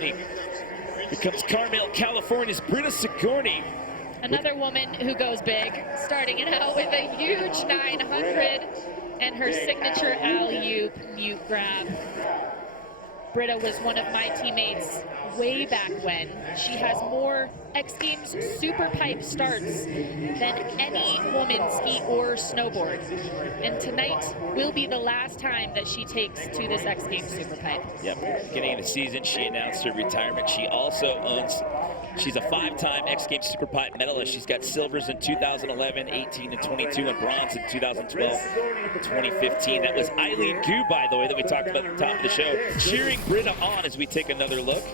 Here comes Carmel, California's Britta Sigourney. Another woman who goes big, starting it out with a huge 900 and her signature alley-oop mute grab. Britta was one of my teammates way back when. She has more X Games SuperPipe starts than any woman ski or snowboard. And tonight will be the last time that she takes to this X Games SuperPipe. Yep, beginning of the season, she announced her retirement. She also she's a 5-time X Games SuperPipe medalist. She's got silvers in 2011, 18, and 22, and bronze in 2012, 2015. That was Eileen Gu, by the way, that we talked about at the top of the show, cheering Britta on as we take another look.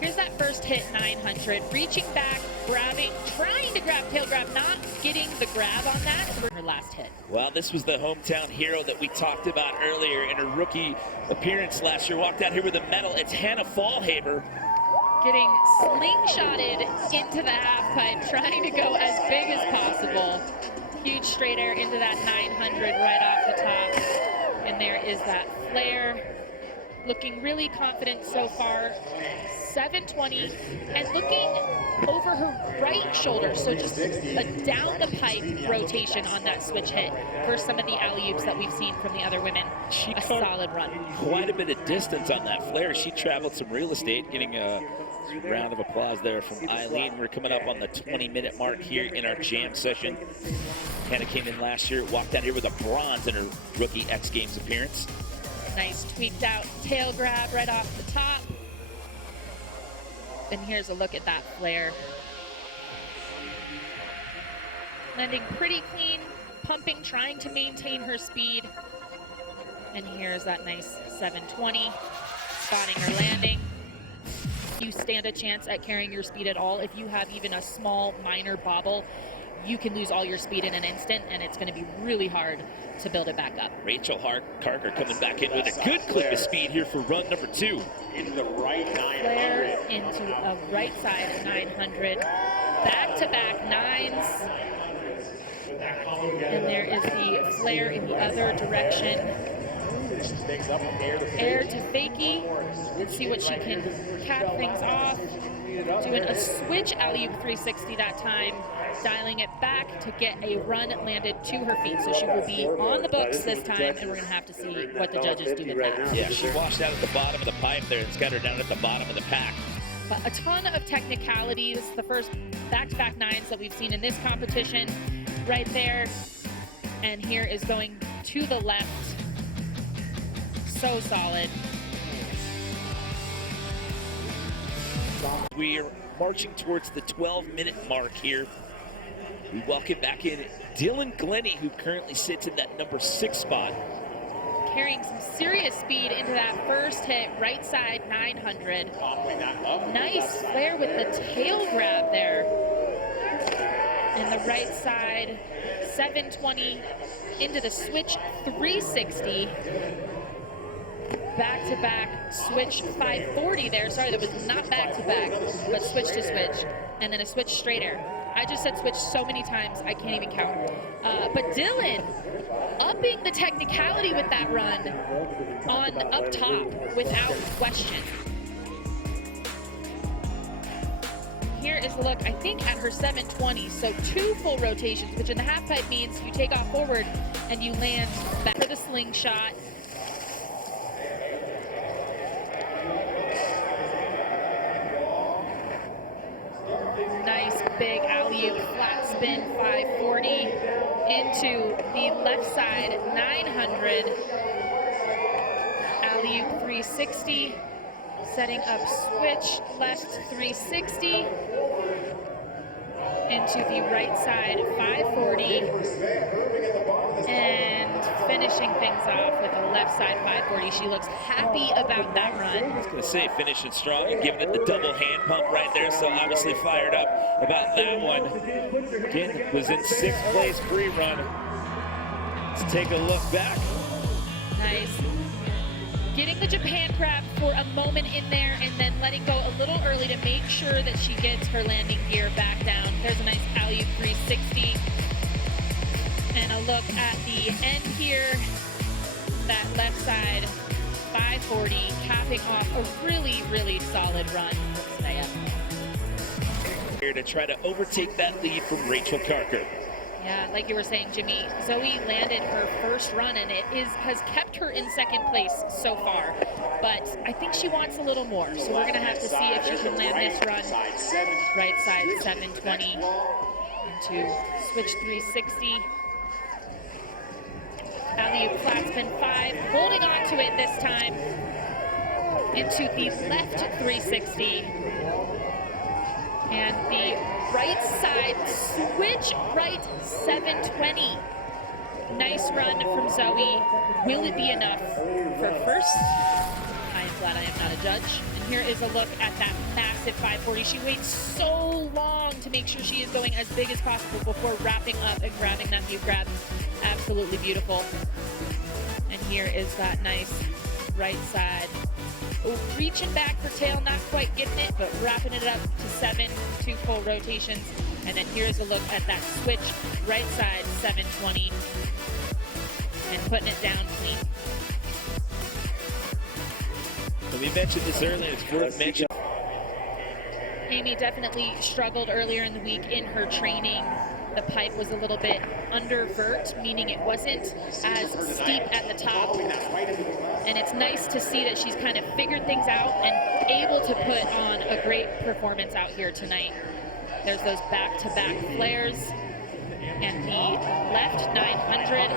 Here's that first hit 900, reaching back, grabbing, trying to grab, tail grab, not getting the grab on that for her last hit. Well, this was the hometown hero that we talked about earlier in her rookie appearance last year. Walked out here with a medal. It's Hannah Fallhaber. Getting slingshotted into the half pipe, trying to go as big as possible. Huge straight air into that 900 right off the top. And there is that flare. Looking really confident so far. 720 and looking over her right shoulder, so just a down the pipe rotation on that switch hit for some of the alley-oops that we've seen from the other women. A solid run. Quite a bit of distance on that flare. She traveled some real estate, getting a round of applause there from Eileen. We're coming up on the 20-minute mark here in our jam session. Hannah came in last year, walked out here with a bronze in her rookie X Games appearance. Nice tweaked out tail grab right off the top. And here's a look at that flare. Landing pretty clean, pumping, trying to maintain her speed. And here's that nice 720, spotting her landing. You stand a chance at carrying your speed at all. If you have even a small minor bobble, you can lose all your speed in an instant, and it's going to be really hard to build it back up. Rachel Carker coming back in with a good clip of speed here for run number 2. Into the right 900. Flare into a right side 900. Back-to-back nines. And there is the flare in the other direction. Air to fakie. Let's see what she can cap things off. Doing a switch alley-oop 360 that time, dialing it back to get a run landed to her feet. So she will be on the books this time, and we're going to have to see what the judges do with that. Yeah, she washed out at the bottom of the pipe there and got her down at the bottom of the pack. But a ton of technicalities. The first back-to-back nines that we've seen in this competition right there. And here is going to the left. So solid. We are marching towards the 12-minute mark here. We welcome back in Dylan Glennie, who currently sits in that number 6 spot. Carrying some serious speed into that first hit, right side 900. Nice flare with the tail grab there. And the right side 720 into the switch 360. Back-to-back switch 540 there. Sorry, that was not back-to-back, but switch to switch. And then a switch straight air. I just said switch so many times, I can't even count. But Dylan upping the technicality with that run on up top without question. Here is the look, I think, at her 720. So 2 full rotations, which in the half pipe means you take off forward and you land back for the slingshot. Nice big alley-oop flat spin 540 into the left side 900. Alley-oop 360, setting up switch left 360 into the right side 540, and finishing things off with a left side 540. She looks happy about that run. I was going to say finishing strong and giving it the double hand pump right there, so obviously fired up about that one. Again, was in 6th place pre-run. Let's take a look back. Nice. Getting the Japan crab for a moment in there and then letting go a little early to make sure that she gets her landing gear back down. There's a nice alley-oop 360. And a look at the end here, that left side 540, capping off a really, really solid run from Saya. Here to try to overtake that lead from Rachel Carker. Yeah, like you were saying, Jimmy, Zoe landed her first run, and has kept her in second place so far. But I think she wants a little more, so we're going to have to see if she can land this run. Right side 720 into switch 360. Alley-oop flat spin 5, holding on to it this time into the left 360. And the right side switch right 720. Nice run from Zoe. Will it be enough for first? I am glad I am not a judge. And here is a look at that massive 540. She waits so long to make sure she is going as big as possible before wrapping up and grabbing that view grab. Absolutely beautiful. And here is that nice right side. Oh, reaching back for tail, not quite getting it, but wrapping it up to 7, 2 full rotations. And then here's a look at that switch right side 720 and putting it down clean. We mentioned this earlier, it's worth mentioning. Amy definitely struggled earlier in the week in her training. The pipe was a little bit under vert, meaning it wasn't as steep at the top. And it's nice to see that she's kind of figured things out and able to put on a great performance out here tonight. There's those back-to-back flares. And the left 900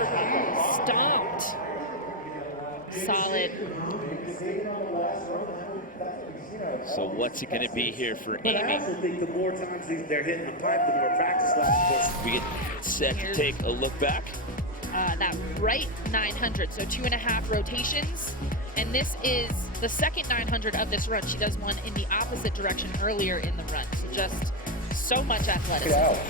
stomped. Solid. So what's it going to be here for Amy? The more times they're hitting the pipe, the more practice laps. We get set to take a look back. That right 900, so 2.5 rotations. And this is the second 900 of this run. She does one in the opposite direction earlier in the run. So just so much athleticism.